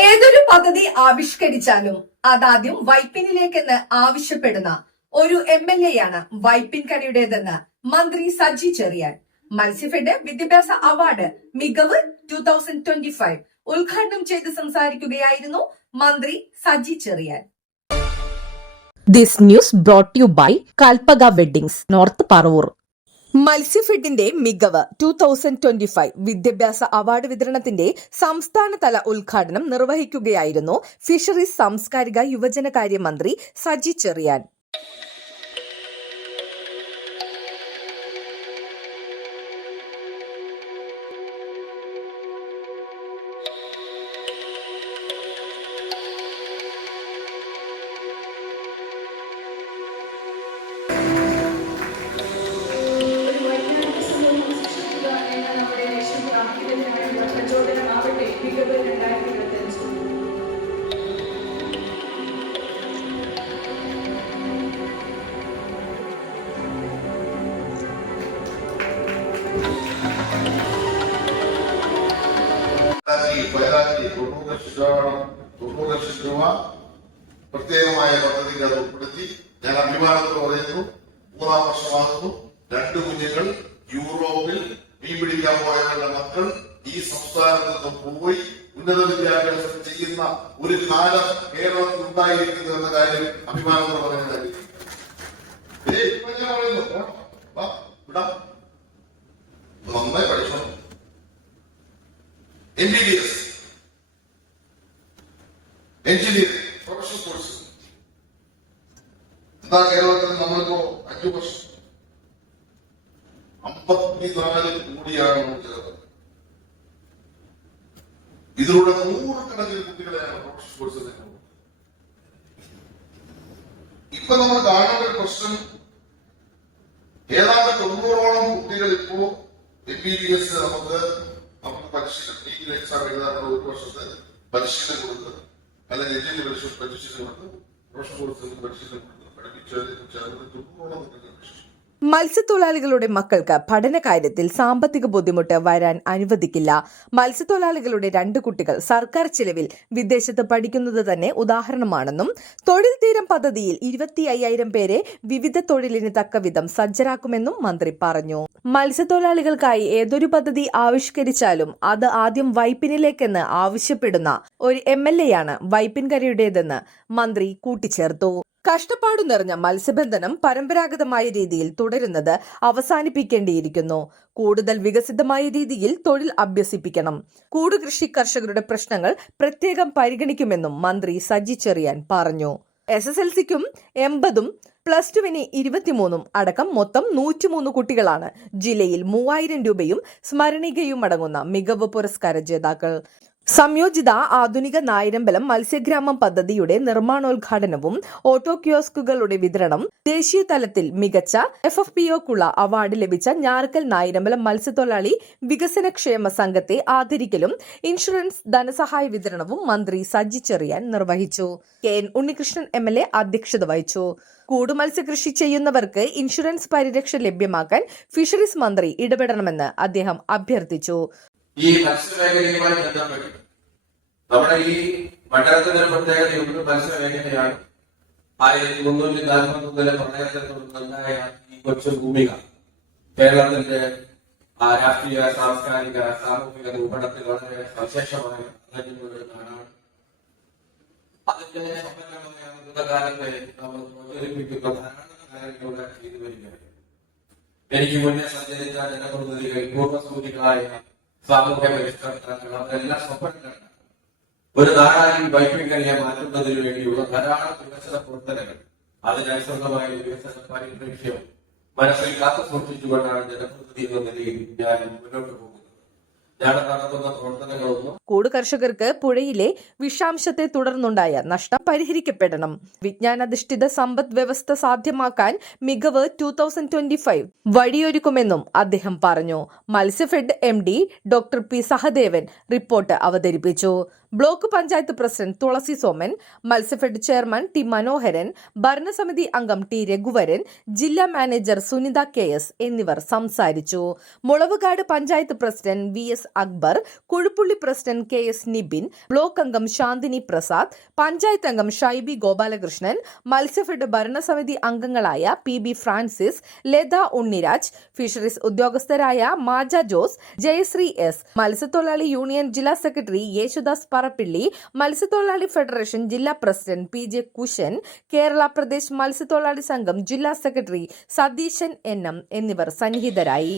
ഏതൊരു പദ്ധതി ആവിഷ്കരിച്ചാലും അതാദ്യം വൈപ്പിനിലേക്കെന്ന് ആവശ്യപ്പെടുന്ന ഒരു എം എൽ എ ആണ് വൈപ്പിൻകരയുടേതെന്ന് മന്ത്രി സജി ചെറിയാൻ മത്സ്യഫെഡ് വിദ്യാഭ്യാസ അവാർഡ് മികവ് ടു തൗസൻഡ് ട്വന്റി ഫൈവ് ഉദ്ഘാടനം ചെയ്ത് സംസാരിക്കുകയായിരുന്നു മന്ത്രി Saji Cheriyan this news brought you by by Kalpaga north Paravur. മത്സ്യഫെഡിന്റെ Mikavu two thousand twenty five വിദ്യാഭ്യാസ അവാർഡ് വിതരണത്തിന്റെ സംസ്ഥാനതല ഉദ്ഘാടനം നിർവഹിക്കുകയായിരുന്നു ഫിഷറീസ് സാംസ്കാരിക യുവജനകാര്യ മന്ത്രി സജി ചെറിയാൻ. രൂപ തൊണ്ണൂറ് ലക്ഷം രൂപ പ്രത്യേകമായ പദ്ധതിക്ക് അത് ഉൾപ്പെടുത്തി ഞാൻ അഭിമാനത്തോട് പറയുന്നു മൂന്നാം വർഷമാകുന്നു. രണ്ട് കുഞ്ഞുങ്ങൾ യൂറോപ്പിൽ മീൻ പിടിക്കാൻ പോയവരുടെ മക്കൾ ഈ സംസ്ഥാനത്ത് നിന്ന് പോയി ഉന്നത വിദ്യാഭ്യാസം ചെയ്യുന്ന ഒരു കാലം കേരളത്തിൽ ഉണ്ടായിരിക്കുന്നു എന്ന കാര്യം അഭിമാനത്തോട് പറയുന്ന. നന്നായി പഠിക്കണം M B B S. Engineering professional course എന്താ കേരളത്തിൽ നമ്മളിപ്പോ അഞ്ചു വർഷം. അമ്പത്തിനാല് കോടിയാണ് ചേർന്നത് ഇതിലൂടെ നൂറുകണക്കിന് കുട്ടികളെയാണ് പ്രൊഫഷണൽ കോഴ്സ് ഇപ്പൊ നമ്മൾ കാണേണ്ട ഒരു പ്രശ്നം ഏതാണ്ട് തൊണ്ണൂറോളം കുട്ടികൾ ഇപ്പോ എം ബി ബി എസ് നമുക്ക് നമുക്ക് പരിശീലനം എക്സാം എഴുതാനുള്ള ഒരു വർഷത്തെ പരിശീലനം കൊടുത്ത് അല്ലെങ്കിൽ എഞ്ചിനീയർ പരിശോധന പരിശീലനം കൊടുത്തു. പ്രൊഫഷണൽ കോഴ്സ് പരിശീലനം കൊടുത്തു. പ്രശ്നം മത്സ്യത്തൊഴിലാളികളുടെ മക്കൾക്ക് പഠന കാര്യത്തിൽ സാമ്പത്തിക ബുദ്ധിമുട്ട് വരാൻ അനുവദിക്കില്ല. മത്സ്യത്തൊഴിലാളികളുടെ രണ്ട് കുട്ടികൾ സർക്കാർ ചിലവിൽ വിദേശത്ത് പഠിക്കുന്നത് തന്നെ ഉദാഹരണമാണെന്നും തൊഴിൽ തീരം പദ്ധതിയിൽ ഇരുപത്തി അയ്യായിരം പേരെ വിവിധ തൊഴിലിന് തക്കവിധം സജ്ജരാക്കുമെന്നും മന്ത്രി പറഞ്ഞു. മത്സ്യത്തൊഴിലാളികൾക്കായി ഏതൊരു പദ്ധതി ആവിഷ്കരിച്ചാലും അത് ആദ്യം വൈപ്പിനിലേക്കെന്ന് ആവശ്യപ്പെടുന്ന ഒരു എം എൽ എയാണ് വൈപ്പിൻകരയുടേതെന്ന് മന്ത്രി കൂട്ടിച്ചേർത്തു. കഷ്ടപ്പാടു നിറഞ്ഞ മത്സ്യബന്ധനം പരമ്പരാഗതമായ രീതിയിൽ തുടരുന്നത് അവസാനിപ്പിക്കേണ്ടിയിരിക്കുന്നു. കൂടുതൽ വികസിതമായ രീതിയിൽ തൊഴിൽ അഭ്യസിപ്പിക്കണം. കൂടുകൃഷി കർഷകരുടെ പ്രശ്നങ്ങൾ പ്രത്യേകം പരിഗണിക്കുമെന്നും മന്ത്രി സജി ചെറിയാൻ പറഞ്ഞു. എസ് എസ് എൽ സിക്കും എൺപതും പ്ലസ് ടുവിന് ഇരുപത്തിമൂന്നും അടക്കം മൊത്തം നൂറ്റിമൂന്ന് കുട്ടികളാണ് ജില്ലയിൽ മൂവായിരം രൂപയും സ്മരണികയും അടങ്ങുന്ന മികവ് പുരസ്കാര ജേതാക്കൾ. സംയോജിത ആധുനിക നായരമ്പലം മത്സ്യഗ്രാമം പദ്ധതിയുടെ നിർമ്മാണോദ്ഘാടനവും ഓട്ടോ കിയോസ്കുകളുടെ വിതരണം ദേശീയ തലത്തിൽ മികച്ച എഫ് എഫ് പി ഒക്കുള്ള അവാർഡ് ലഭിച്ച ഞാർക്കൽ നായരമ്പലം മത്സ്യത്തൊഴിലാളി വികസനക്ഷേമ സംഘത്തെ ആദരിക്കലും ഇൻഷുറൻസ് ധനസഹായ വിതരണവും മന്ത്രി സജി ചെറിയാൻ നിർവഹിച്ചു. K N Unnikrishnan M L A അധ്യക്ഷത വഹിച്ചു. കൂടു മത്സ്യകൃഷി ചെയ്യുന്നവർക്ക് ഇൻഷുറൻസ് പരിരക്ഷ ലഭ്യമാക്കാൻ ഫിഷറീസ് മന്ത്രി ഇടപെടണമെന്ന് അദ്ദേഹം അഭ്യർത്ഥിച്ചു. ഈ മത്സ്യമേഖലയുമായി ബന്ധപ്പെട്ട്. നമ്മുടെ ഈ മണ്ഡലത്തിന്റെ ഒരു പ്രത്യേകതയുണ്ട് മത്സ്യമേഖലയാണ് ആയിരത്തി മുന്നൂറ്റി നാൽപ്പത്തി ഒന്നിലെ പ്രളയത്തെ തുടർന്നുണ്ടായ ഈ കൊച്ചു ഭൂമിക കേരളത്തിന്റെ ആ രാഷ്ട്രീയ സാംസ്കാരിക സാമൂഹിക ഭൂപടത്തിൽ വളരെ സവിശേഷമായ അതിന്റെ സമ്പന്നമായ നമ്മൾ പ്രചരിപ്പിക്കുന്ന ധാരാളം കാര്യങ്ങളുടെ ചെയ്തു വരികയാണ്. എനിക്ക് മുന്നേ സഞ്ചരിച്ച ജനപ്രതിനിധികൾ പൂർവസൂരികളായ സാമൂഹ്യ പരിഷ്കർത്താക്കൾ അവരെല്ലാം ഒരു നാടായി വൈപ്പിക്കലിനെ മാറ്റുന്നതിന് വേണ്ടിയുള്ള ധാരാളം വികസന പ്രവർത്തനങ്ങൾ അതിനനുസൃതമായ വികസന പരിപ്രേക്ഷ്യം മനസ്സിൽ കാത്തു സൂക്ഷിച്ചുകൊണ്ടാണ് ജനപ്രതിനിധി എന്ന നിലയിൽ ഞാൻ മുന്നോട്ട് പോകുന്നത്. കൂട് കർഷകർക്ക് പുഴയിലെ വിഷാംശത്തെ തുടർന്നുണ്ടായ നഷ്ടം പരിഹരിക്കപ്പെടണം. വിജ്ഞാനാധിഷ്ഠിത സമ്പദ് വ്യവസ്ഥ സാധ്യമാക്കാൻ Mikavu two thousand twenty five വഴിയൊരുക്കുമെന്നും അദ്ദേഹം പറഞ്ഞു. Matsyafed M D doctor P Sahadevan report അവതരിപ്പിച്ചു. Block panchayat president Thulasi Soman Matsyafed chairman T Manoharan ഭരണസമിതി അംഗം ടി രഘുവരൻ ജില്ലാ മാനേജർ സുനിത കെ എസ് എന്നിവർ സംസാരിച്ചു. Mulavukad panchayat president V S Akbar Kuzhuppilly president K S Nibin block അംഗം ശാന്തിനി പ്രസാദ് പഞ്ചായത്ത് അംഗം ഷൈബി ഗോപാലകൃഷ്ണൻ മത്സ്യഫെഡ് ഭരണസമിതി അംഗങ്ങളായ P B Francis Latha Unniraj fisheries ഉദ്യോഗസ്ഥരായ Maja Jose Jayasree S മത്സ്യത്തൊഴിലാളി യൂണിയൻ ജില്ലാ സെക്രട്ടറി യേശുദാസ് പറപ്പിള്ളി മത്സ്യത്തൊഴിലാളി ഫെഡറേഷൻ ജില്ലാ president P J Kushan Kerala Pradesh മത്സ്യത്തൊഴിലാളി സംഘം ജില്ലാ സെക്രട്ടറി സതീശൻ എൻ എം എന്നിവർ സന്നിഹിതരായി.